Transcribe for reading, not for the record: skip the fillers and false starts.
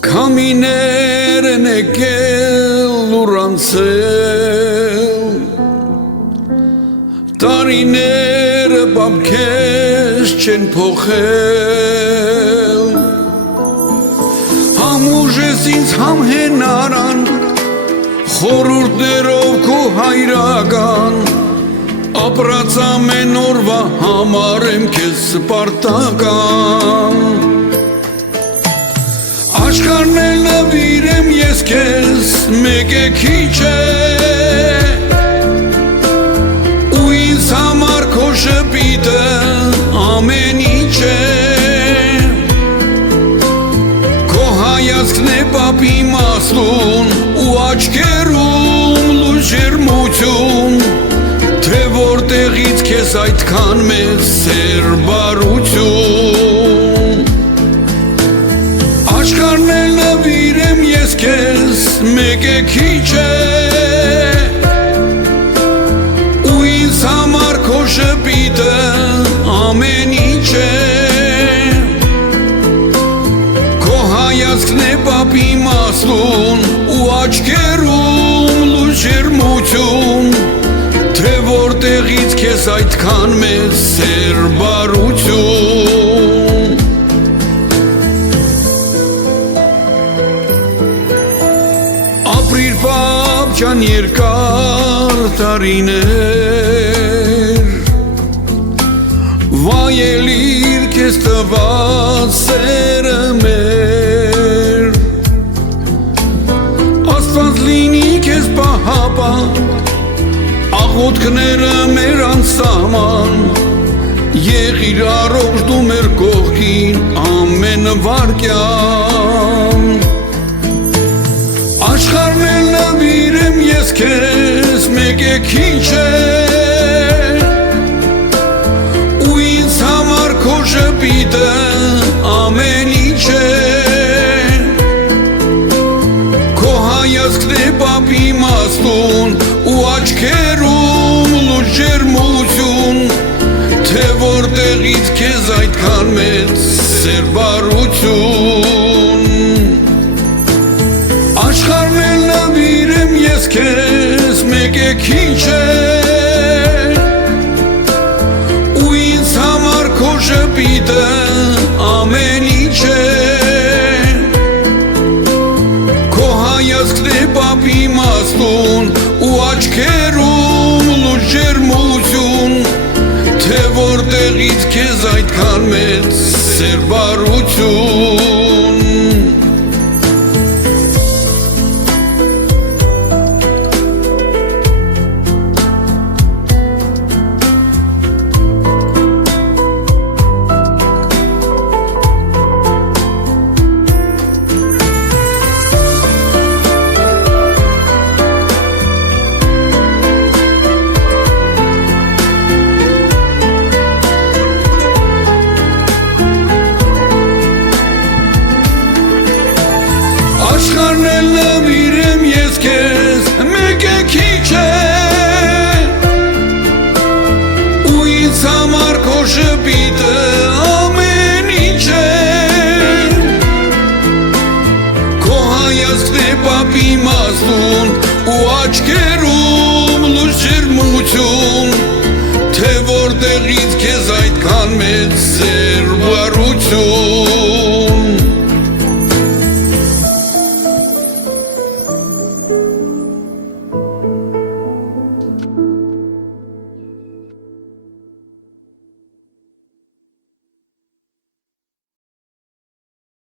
Քամիներ են եկել ու րանցել, տարիները բամքես չեն փոխել, համուժ ես ինձ համհենարան, խորհուրդներով քո հայրական, ապրած ամեն օրվա համար եմ քեզ սպարտական, աշխարհն էլ նվիրեմ ես քեզ, մեկ է քիչ է, ու ինձ համար քո շպիտը ամեն ինչ է, քո հայացքն է պապի մասլուն, ու աչքերում լույս ջերմություն, թե որտեղից քեզ այդքան մեծ սեր բարություն, աշխարհն էլ նվիրեմ ես քեզ, մեկ է քիչ է, ու ինձ համար քո շպիտը ամեն ինչ է, քո հայացքն է պապի մասլուն, ու աչքերում լույս ջերմություն, թե որտեղից քեզ այդքան մեծ սեր բարություն, ապրիր պապ ջան երկար տարիներ, վայելիր քեզ տված սերը մեր, Աստված լինի քեզ պահապան, աղոթքները մեր անսահման, եղիր առողջ դու մեր կողքին ամեն վայրկյան, աշխարհն էլ նվիրեմ ես քեզ, մեկ է քիչ է, ու ինձ համար քո շպիտը ամեն ինչ է, քո հայացքն է պապի մասլուն, ու աչքերում լույս ջերմություն, թե որտեղից քեզ այդքան մեծ սեր բարություն, աշխարհն էլ նվիրեմ ես քեզ, մեկ է քիչ է, ու ինձ համար քո շպիտը ամեն ինչ է, քո հայացքն է պապի մասլուն, ու աչքերում լույս ջերմություն, թե որտեղից քեզ այդքան մեծ սեր բարություն, աշխարհն էլ նվիրեմ ես քեզ, մեկ է քիչ է, ու ինձ համար քո շպիտը ամեն ինչ է, քո հայացքն է պապի մասլուն, ու աչքերում լույս ջերմություն, թե որտեղից քեզ այդքան մեծ սեր բարություն,